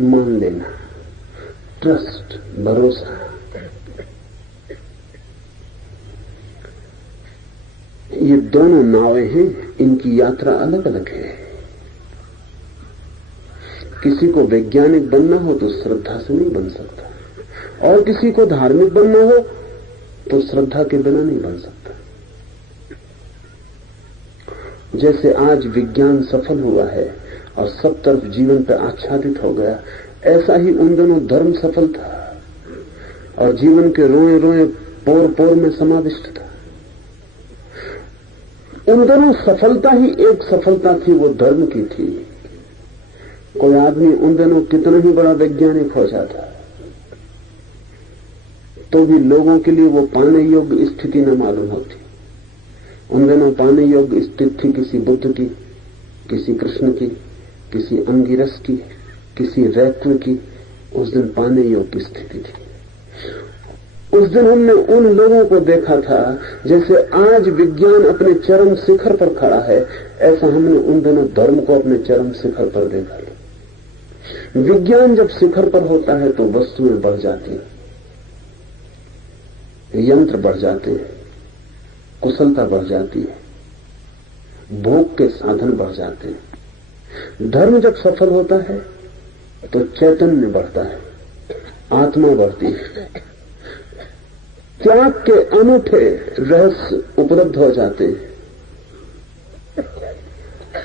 मान लेना, ट्रस्ट, भरोसा। ये दोनों नावें हैं, इनकी यात्रा अलग अलग है। किसी को वैज्ञानिक बनना हो तो श्रद्धा से नहीं बन सकता, और किसी को धार्मिक बनना हो तो श्रद्धा के बिना नहीं बन सकता। जैसे आज विज्ञान सफल हुआ है और सब तरफ जीवन पर आच्छादित हो गया, ऐसा ही उन दोनों धर्म सफल था और जीवन के रोए रोए पोर पोर में समाविष्ट था। उन दोनों सफलता ही एक सफलता थी, वो धर्म की थी। कोई आदमी उन दिनों कितना ही बड़ा वैज्ञानिक हो जाता तो भी लोगों के लिए वो पाने योग्य स्थिति न मालूम होती। उन दिनों पाने योग्य स्थिति थी किसी बुद्ध की, किसी कृष्ण की, किसी अंगिरस की, किसी रैक्व की। उस दिन पाने योग्य स्थिति थी। उस दिन हमने उन लोगों को देखा था जैसे आज विज्ञान अपने चरम शिखर पर खड़ा है, ऐसा हमने उन दिनों धर्म को अपने चरम शिखर पर देखा था। विज्ञान जब शिखर पर होता है तो वस्तुएं बढ़ जाती हैं, यंत्र बढ़ जाते हैं, कुशलता बढ़ जाती है, भोग के साधन बढ़ जाते हैं। धर्म जब सफल होता है तो चैतन्य बढ़ता है, आत्मा बढ़ती है, त्याग के अनूठे रहस्य उपलब्ध हो जाते हैं।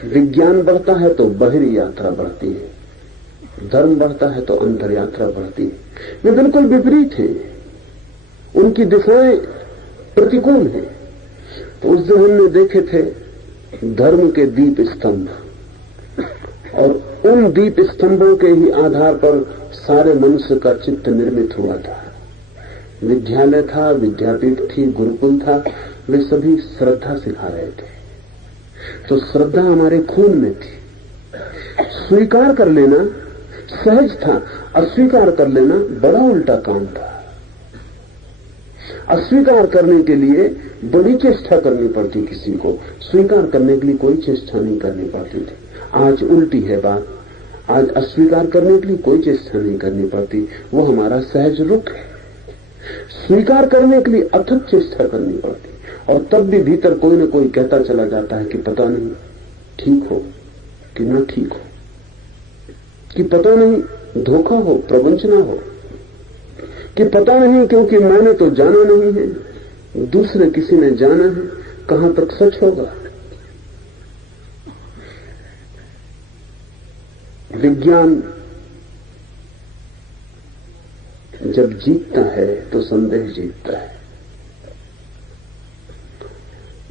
विज्ञान बढ़ता है तो बाहरी यात्रा बढ़ती है, धर्म बढ़ता है तो अंतर यात्रा बढ़ती है। ये बिल्कुल विपरीत है, उनकी दिशाएं प्रतिकूल हैं। तो उस दिन हमने देखे थे धर्म के दीप स्तंभ, और उन दीप स्तंभों के ही आधार पर सारे मनुष्य का चित्त निर्मित हुआ था। विद्यालय था, विद्यापीठ थी, गुरुकुल था, वे सभी श्रद्धा सिखा रहे थे। तो श्रद्धा हमारे खून में थी। स्वीकार कर लेना सहज था, अस्वीकार कर लेना बड़ा उल्टा काम था। अस्वीकार करने के लिए बड़ी चेष्टा करनी पड़ती किसी को, स्वीकार करने के लिए कोई चेष्टा नहीं करनी पड़ती थी। आज उल्टी है बात, आज अस्वीकार करने के लिए कोई चेष्टा नहीं करनी पड़ती, वो हमारा सहज रुख है। स्वीकार करने के लिए अथक चेष्टा करनी पड़ती, और तब भी भीतर कोई न कोई कहता चला जाता है कि पता नहीं ठीक हो कि न ठीक हो, कि पता नहीं धोखा हो, प्रवंचना हो, कि पता नहीं क्योंकि मैंने तो जाना नहीं है, दूसरे किसी ने जाना है, कहां तक सच होगा। विज्ञान जब जीतता है तो संदेह जीतता है।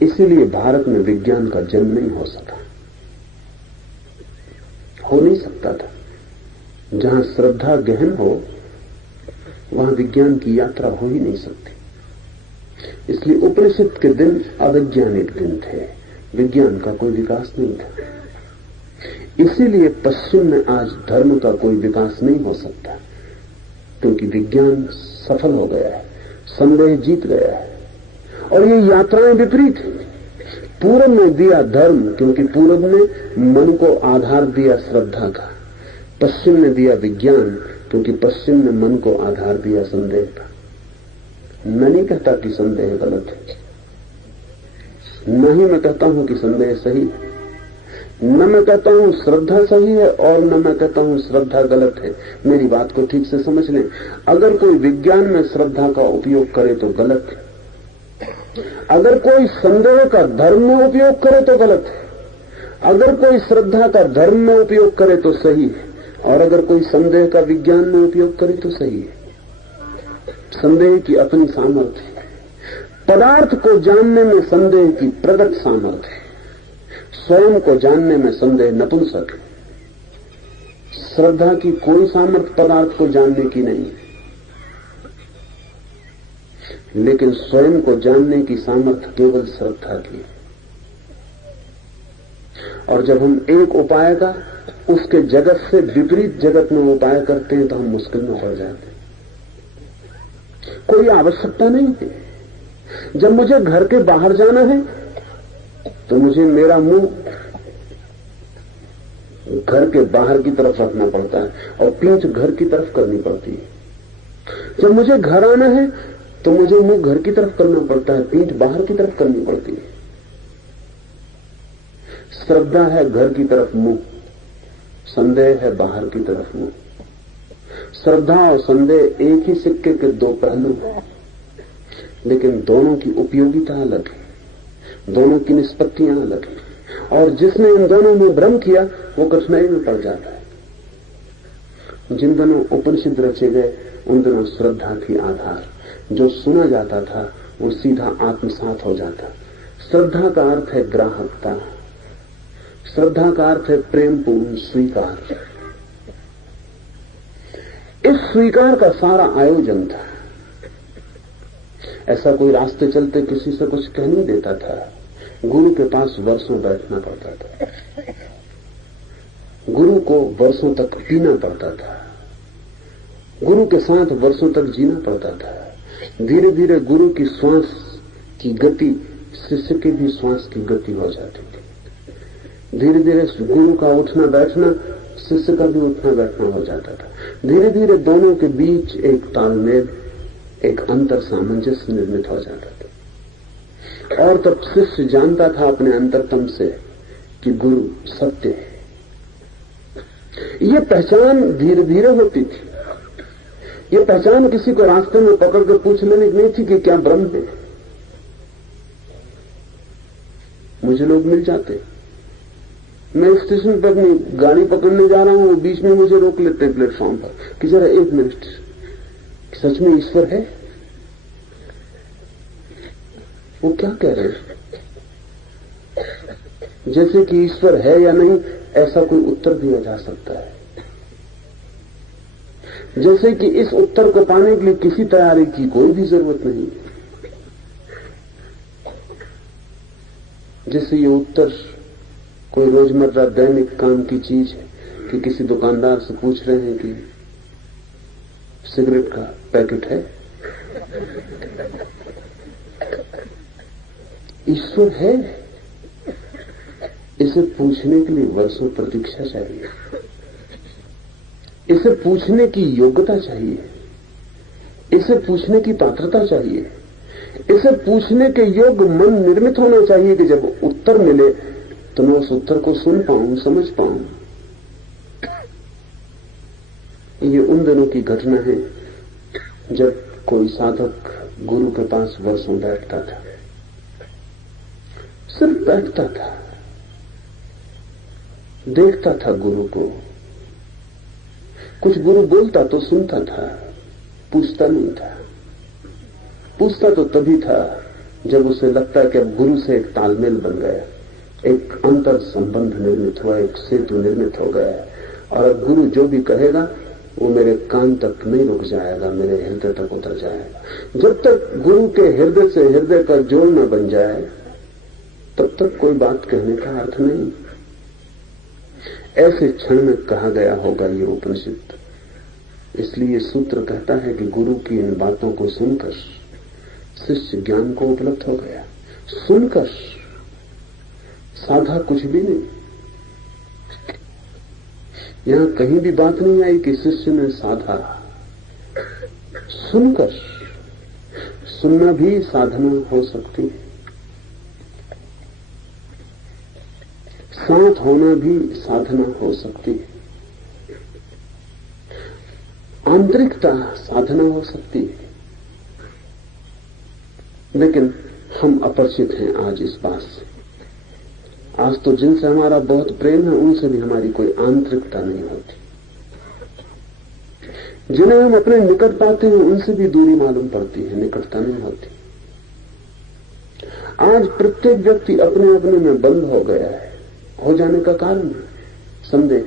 इसीलिए भारत में विज्ञान का जन्म नहीं हो सका, हो नहीं सकता था। जहां श्रद्धा गहन हो वहां विज्ञान की यात्रा हो ही नहीं सकती। इसलिए उपनिषद के दिन अवैज्ञानिक दिन थे, विज्ञान का कोई विकास नहीं था। इसीलिए पश्चिम में आज धर्म का कोई विकास नहीं हो सकता, क्योंकि विज्ञान सफल हो गया है, संदेह जीत गया है। और ये यात्राएं विपरीत हैं। पूरब ने दिया धर्म, क्योंकि पूरब ने मन को आधार दिया श्रद्धा का। पश्चिम ने दिया विज्ञान, क्योंकि पश्चिम ने मन को आधार दिया संदेह का। मैं नहीं कहता कि संदेह गलत है, न ही मैं कहता हूं कि संदेह सही है, न मैं कहता हूं श्रद्धा सही है और न मैं कहता हूं श्रद्धा गलत है। मेरी बात को ठीक से समझ लें। अगर कोई विज्ञान में श्रद्धा का उपयोग करे तो गलत है, अगर कोई संदेह का धर्म में उपयोग करे तो गलत है, अगर कोई श्रद्धा का धर्म में उपयोग करे तो सही है, और अगर कोई संदेह का विज्ञान में उपयोग करे तो सही है। संदेह की अपनी सामर्थ्य है, पदार्थ को जानने में संदेह की प्रगट सामर्थ्य है, स्वयं को जानने में संदेह नपुंसक है। श्रद्धा की कोई सामर्थ्य पदार्थ को जानने की नहीं है, लेकिन स्वयं को जानने की सामर्थ्य केवल श्रद्धा की है। और जब हम एक उपाय का उसके जगत से विपरीत जगत में उपाय करते हैं तो हम मुश्किल में पड़ जाते हैं। कोई आवश्यकता नहीं है। जब मुझे घर के बाहर जाना है तो मुझे मेरा मुंह घर के बाहर की तरफ रखना पड़ता है और पीठ घर की तरफ करनी पड़ती है। जब मुझे घर आना है तो मुझे मुंह घर की तरफ करना पड़ता है, पीठ बाहर की तरफ करनी पड़ती है। श्रद्धा है घर की तरफ मुंह, संदेह है बाहर की तरफ मुंह। श्रद्धा और संदेह एक ही सिक्के के दो पहलू हैं, लेकिन दोनों की उपयोगिता अलग है, दोनों की निष्पत्तियां अलग है। और जिसने इन दोनों में भ्रम किया वो कठिनाई में पड़ जाता है। जिन दिनों उपनिषद रचे गए उन दिनों श्रद्धा थी आधार। जो सुना जाता था वो सीधा आत्मसात हो जाता। श्रद्धा का अर्थ है ग्राहकता, श्रद्धा का अर्थ है प्रेमपूर्ण स्वीकार। इस स्वीकार का सारा आयोजन था। ऐसा कोई रास्ते चलते किसी से कुछ कह नहीं देता था। गुरु के पास वर्षों बैठना पड़ता था, गुरु को वर्षों तक पीना पड़ता था, गुरु के साथ वर्षों तक जीना पड़ता था। धीरे धीरे गुरु की श्वास की गति शिष्य की भी श्वास की गति हो जाती थी। धीरे धीरे गुरु का उठना बैठना शिष्य का भी उठना बैठना हो जाता था। धीरे धीरे दोनों के बीच एक तालमेल, एक अंतर सामंजस्य निर्मित हो जाता था। और तब शिष्य जानता था अपने अंतरतम से कि गुरु सत्य है। ये पहचान धीरे धीरे होती थी। ये पहचान किसी को रास्ते में पकड़ कर पूछ लेने की नहीं थी कि क्या ब्रह्म है। मुझे लोग मिल जाते, मैं स्टेशन पर अपनी गाड़ी पकड़ने जा रहा हूं, बीच में मुझे रोक लेते हैं प्लेटफॉर्म पर कि जरा एक मिनट, सच में ईश्वर है? वो क्या कह रहे हैं? जैसे कि ईश्वर है या नहीं ऐसा कोई उत्तर दिया जा सकता है, जैसे कि इस उत्तर को पाने के लिए किसी तैयारी की कोई भी जरूरत नहीं। जैसे ये उत्तर कोई रोजमर्रा दैनिक काम की चीज है कि किसी दुकानदार से पूछ रहे हैं कि सिगरेट का पैकेट है। ईश्वर है, इसे पूछने के लिए वर्षों प्रतीक्षा चाहिए, इसे पूछने की योग्यता चाहिए, इसे पूछने की पात्रता चाहिए, इसे पूछने के योग्य मन निर्मित होना चाहिए कि जब उत्तर मिले तो मैं उस उत्तर को सुन पाऊं, समझ पाऊं। ये उन दिनों की घटना है जब कोई साधक गुरु के पास वर्षों बैठता था, सिर्फ बैठता था, देखता था गुरु को। कुछ गुरु बोलता तो सुनता था, पूछता नहीं था। पूछता तो तभी था जब उसे लगता कि अब गुरु से एक तालमेल बन गया, एक अंतर संबंध निर्मित हुआ, एक सेतु निर्मित हो गया। और अब गुरु जो भी कहेगा वो मेरे कान तक नहीं रुक जाएगा, मेरे हृदय तक उतर जाएगा। जब तक गुरु के हृदय से हृदय का जोड़ न बन जाए तब तक कोई बात कहने का अर्थ नहीं। ऐसे क्षण में कहा गया होगा ये उपनिषद। इसलिए सूत्र कहता है कि गुरु की इन बातों को सुनकर शिष्य ज्ञान को उपलब्ध हो गया। सुनकर, साधा कुछ भी नहीं। यहां कहीं भी बात नहीं आई कि शिष्य ने साधा। सुनकर, सुनना भी साधना हो सकती है, साथ होना भी साधना हो सकती है, आंतरिकता साधना हो सकती है। लेकिन हम अपरिचित हैं आज इस बात से। आज तो जिनसे हमारा बहुत प्रेम है उनसे भी हमारी कोई आंतरिकता नहीं होती। जिन्हें हम अपने निकट पाते हैं उनसे भी दूरी मालूम पड़ती है, निकटता नहीं होती। आज प्रत्येक व्यक्ति अपने अपने में बंद हो गया है। हो जाने का कारण संदेह।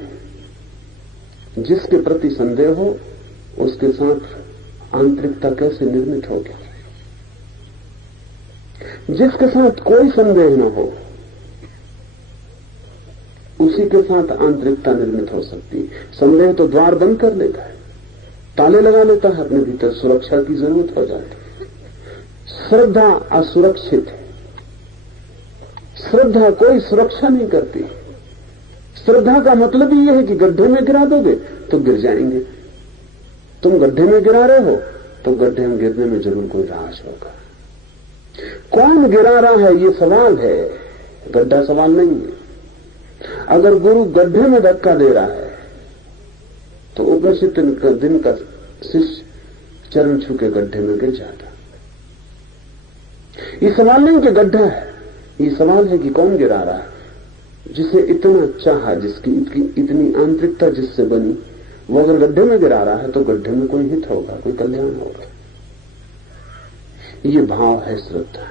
जिसके प्रति संदेह हो उसके साथ आंतरिकता कैसे निर्मित होगी? जिसके साथ कोई संदेह न हो उसी के साथ आंतरिकता निर्मित हो सकती है। संदेह तो द्वार बंद कर लेता है, ताले लगा लेता है अपने भीतर, सुरक्षा की जरूरत हो जाती है। श्रद्धा असुरक्षित है। श्रद्धा कोई सुरक्षा नहीं करती। श्रद्धा का मतलब ही यह है कि गड्ढे में गिरा दोगे तो गिर जाएंगे। तुम गड्ढे में गिरा रहे हो तो गड्ढे में गिरने में जरूर कोई राज होगा। कौन गिरा रहा है ये सवाल है, गड्ढा सवाल नहीं है। अगर गुरु गड्ढे में धक्का दे रहा है तो उपनिषद दिन का शिष्य चरण छू के गड्ढे में गिर जाता। ये सवाल नहीं कि गड्ढा है, ये सवाल है कि कौन गिरा रहा है। जिसे इतना चाहा, जिसकी इतनी आंतरिकता जिससे बनी, वो अगर गड्ढे में गिरा रहा है तो गड्ढे में कोई हित होगा, कोई कल्याण होगा। ये भाव है श्रद्धा।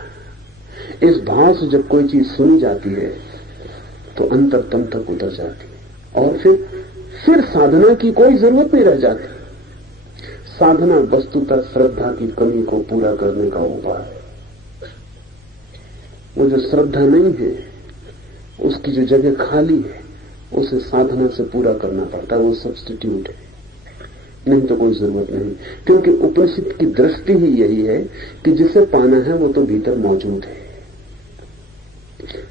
इस भाव से जब कोई चीज सुनी जाती है तो अंतरतम तक उतर जाती है और फिर साधना की कोई जरूरत नहीं रह जाती। साधना वस्तुतः श्रद्धा की कमी को पूरा करने का उपाय है। वो जो श्रद्धा नहीं है, उसकी जो जगह खाली है, उसे साधना से पूरा करना पड़ता है। वो सब्स्टिट्यूट है, नहीं तो कोई जरूरत नहीं। क्योंकि उपनिषद की दृष्टि ही यही है कि जिसे पाना है वो तो भीतर मौजूद है।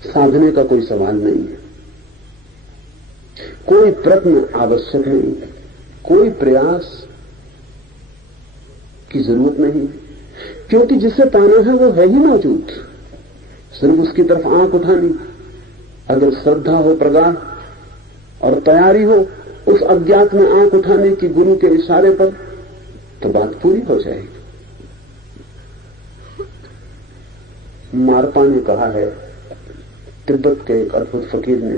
साधने का कोई सवाल नहीं है, कोई प्रयत्न आवश्यक नहीं, कोई प्रयास की जरूरत नहीं, क्योंकि जिसे पाना है वो है ही मौजूद। सिर्फ उसकी तरफ आंख उठानी। अगर श्रद्धा हो प्रगाढ़ और तैयारी हो उस अज्ञात में आंख उठाने की गुरु के इशारे पर, तो बात पूरी हो जाएगी। मारपा ने कहा है, तिब्बत के एक अद्भुत फकीर ने,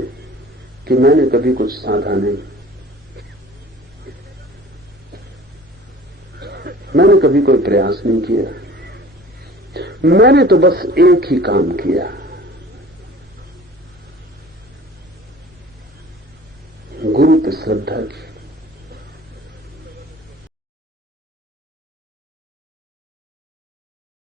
कि मैंने कभी कुछ साधा नहीं, मैंने कभी कोई प्रयास नहीं किया, मैंने तो बस एक ही काम किया, गुरु पे श्रद्धा की।